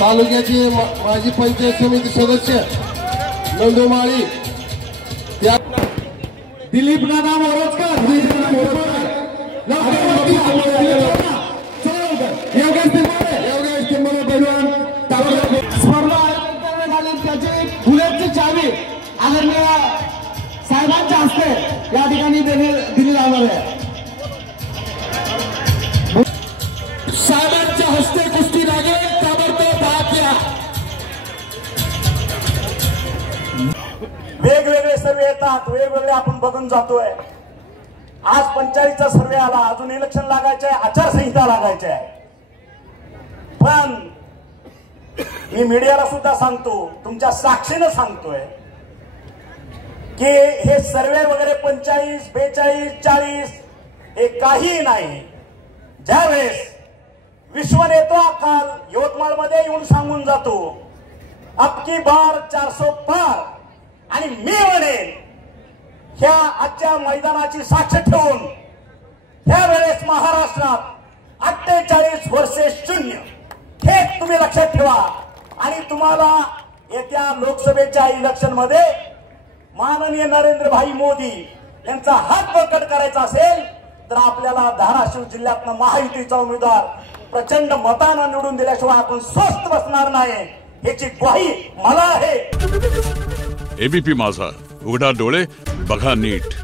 तालुक्याचे माजी पंचायत समिती सदस्य नंदुमाळी दिलीप नाना मोरजकर स्पर्धा त्याची फुलेची चावी आदरणीय साहेबांच्या हस्ते या ठिकाणी दिली जाणार आहे। साहेबांच्या हस्ते कुस्ती लागेल ताबडतोब भाग घ्या। वेगवेगळे सर्वे येतात, वेगवेगळे आपण बघून जातोय। आज पंचायतीचा सर्वे आला, अजून इलेक्शन लागायचे आहे, आचारसंहिता लागायची आहे। पण मी मीडियाला सुद्धा सांगतो, तुमच्या साक्षीने सांगतोय की हे सर्वे वगैरे 45, 42, 40 हे काही नाही। ज्यावेळेस विश्वनेता काल यवतमाळ मध्ये येऊन सांगून जातो अबकी बार 400 पार, आणि मी म्हणेन ह्या आजच्या मैदानाची साक्ष ठेवून ह्या वेळेस महाराष्ट्रात 48 वर्षे 0 हे तुम्ही लक्षात ठेवा। आणि तुम्हाला येत्या लोकसभेच्या इलेक्शन मध्ये माननीय नरेंद्र भाई मोदी यांचा हात बळकट करायचा असेल तर आपल्याला धाराशिव जिल्ह्यातनं महायुतीचा उमेदवार प्रचंड मतानं निवडून दिल्याशिवाय आपण स्वस्थ बसणार नाही, याची ग्वाही मला आहे। एबीपी माझा, उघडा डोळे बघा नीट।